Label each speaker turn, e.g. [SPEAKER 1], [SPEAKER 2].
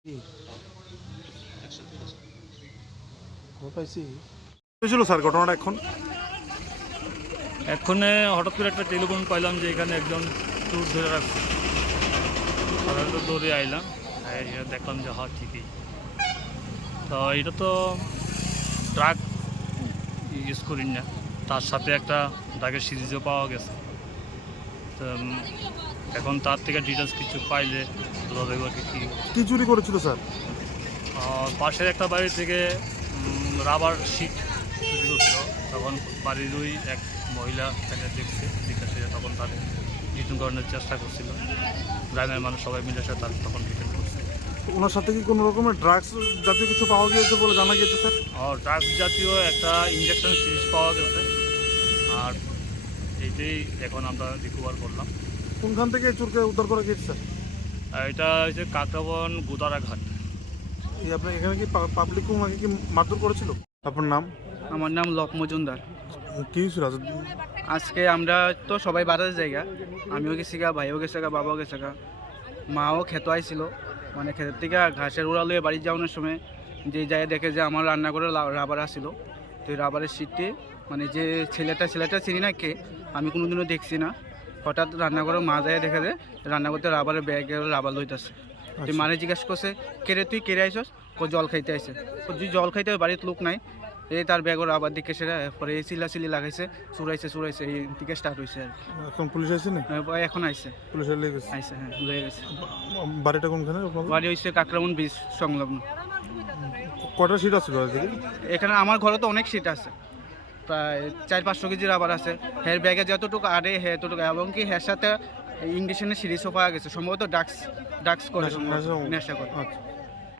[SPEAKER 1] ছিল স্যার ঘটনাটা
[SPEAKER 2] এক্ষণে হঠাৎ করে একটা টেলিফোন পাইলাম যে এখানে একজন চোর ধরে রাখছে। সাধারণত দৌড়ে আইলাম, দেখলাম যে হ্যাঁ ঠিকই। তো এটা তো ড্রাগ ইউজ করি না, তার সাথে একটা ড্রাগের সিরিজও পাওয়া গেছে। তো এখন তার থেকে ডিটেলস কিছু পাইলে বোঝা যাবে কি
[SPEAKER 1] চুরি করেছিল স্যার?
[SPEAKER 2] পাশের একটা বাড়ি থেকে রাবার শিট চুরি করছিল। তখন বাড়িরই এক মহিলা তাকে দেখেছে, তখন তার ডিটেন করানোর চেষ্টা করছিল। গ্রামের মানুষ সবাই মিলে সে তার তখন ডিটেন করছে।
[SPEAKER 1] ওনার সাথে কি কোনো রকমের ড্রাগস জাতীয় কিছু পাওয়া গিয়েছে বলে জানা গিয়েছে স্যার?
[SPEAKER 2] ড্রাগস জাতীয় একটা ইঞ্জেকশন সিরিজ পাওয়া গেছে, আর এইটাই এখন আমরা রিকভার করলাম।
[SPEAKER 1] কোনখান থেকে এই চোরকে উদ্ধার করা গিয়েছে স্যার?
[SPEAKER 2] এটা হচ্ছে কাকরাবন গোদারাঘাট।
[SPEAKER 1] আপনার এখানে কি পাবলিক ওনাকে কি মারধর করেছিল? আপনার নাম?
[SPEAKER 3] আমার নাম লক মজুমদার।
[SPEAKER 1] কি ছিল
[SPEAKER 3] আজকে আমরা তো সবাই বাড়ার জায়গা, আমিও গেছি গা, ভাইও গেছে গা, বাবাও গেছে গা, মাও খেতে আইছিল। মানে ক্ষেতের থেকে ঘাসের উড়া লয়ে বাড়ি যাওয়ানোর সময় যে যায় দেখে যে আমার রান্না করে রাবার আসছিল। তো এই রাবারের সিটটি মানে যে ছেলেটা চিনি না কে, আমি কোনোদিনও দেখছি না। হঠাৎ রান্না করে মা যায় দেখে যে রান্না করতে রাবারের ব্যাগে রাবার লইতেছে। তুই মানে জিজ্ঞাসা করছে কেরে তুই কেড়ে আইসস? জল খাইতে আইসে। তুই জল খাইতে বাড়িতে লোক নাই, এই তার ব্যাগর আবার দিকে সেটা পরে এই চিল্লাচিল্লি লাগাইছে, চুরাইছে এই দিকে স্টার্ট হয়েছে আর কি।
[SPEAKER 1] এখন পুলিশ আসছে না?
[SPEAKER 3] এখন আইসে,
[SPEAKER 1] পুলিশ
[SPEAKER 3] আইসে, হ্যাঁ লয়ে গেছে।
[SPEAKER 1] বাড়িটা কোনখানে?
[SPEAKER 3] বাড়ি হয়েছে কাকরামন ব্রিজ সংলগ্ন।
[SPEAKER 1] কটা সিট আছে
[SPEAKER 3] এখানে আমার ঘরে তো অনেক সিট আছে, প্রায় 400-500 কেজির আবার আছে। হের ব্যাগে যতটুকু আরে এতটুকু, এবং কি হের সাথে ইংলিশের সিরিজও পাওয়া গেছে, সম্ভবত ডাক্স করে, নেশা করে।